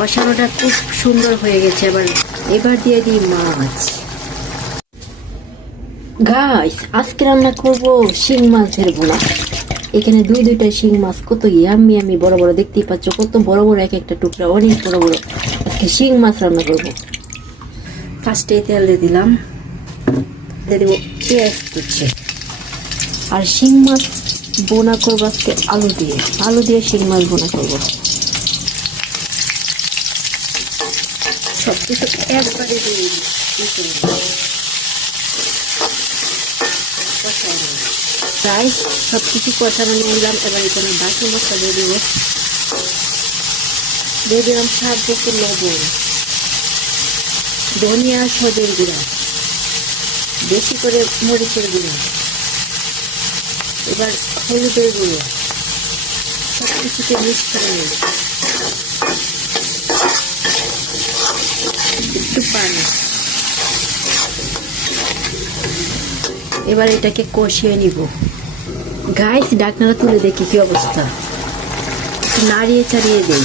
কষানোটা খুব সুন্দর হয়ে গেছে। এবার দিয়ে দিই মাছ। গাইস, আজকে রান্না করব শিং মাছের ভুনা। এখানে দুইটা শিং মাছ, কত ইয়াম্মি ইয়াম্মি বড় বড়, দেখতেই পাচ্ছ কত বড় বড় এক একটা টুকরা, অনেক বড় বড়। আজকে শিং মাছ রান্না করব। ফার্স্টে তেল দিয়ে দিলাম, দিয়ে দেবো পেঁয়াজ কুচি। আর শিং মাছ বোনা করবো আজকে আলু দিয়ে শিং মাছ বোনা করবো। সবকিছু একবারে দিয়ে তাই সবকিছু কষানো নিলাম। এবার এখানে বাকি মশলা দিয়ে দিব। দিয়ে দিলাম স্বাদ মতো লবণ, ধনিয়া সজের গুঁড়া, বেশি করে মরিচের গুঁড়ো, এবার হলুদের গুঁড়ো, সবকিছুকে মিক্স করে নেব। একটু পানি, এবার এটাকে কষিয়ে নিব। গাইস, ঢাকনাটা তুলে দেখি কি অবস্থা, একটু নাড়িয়ে চাড়িয়ে দিই।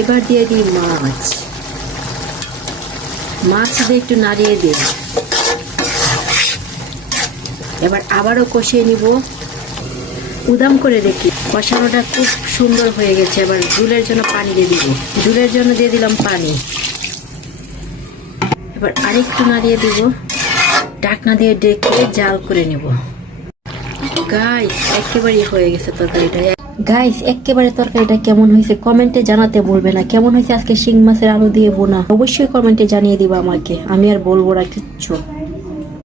এবার দিয়ে দিই মাছ দিয়ে একটু নাড়িয়ে দিই। এবার আবারও কষিয়ে নিব, উদাম করে দেখি। কষানোটা খুব সুন্দর হয়ে গেছে। এবার ঝুলের জন্য পানি দিয়ে দিব। ঝুলের জন্য দিয়ে দিলাম পানি। এবার আরেকটু নাড়িয়ে দিব, ঢাকনা দিয়ে ডেকে জাল করে নেব। গাইস, একেবারে হয়ে গেছে তরকারিটা। গাইস, একেবারে তরকারিটা কেমন হয়েছে কমেন্টে জানাতে ভুলবে না। কেমন হয়েছে আজকে শিং মাছের আলু দিয়ে বোনা, অবশ্যই কমেন্টে জানিয়ে দিবা আমাকে। আমি আর বলবো না কিচ্ছু।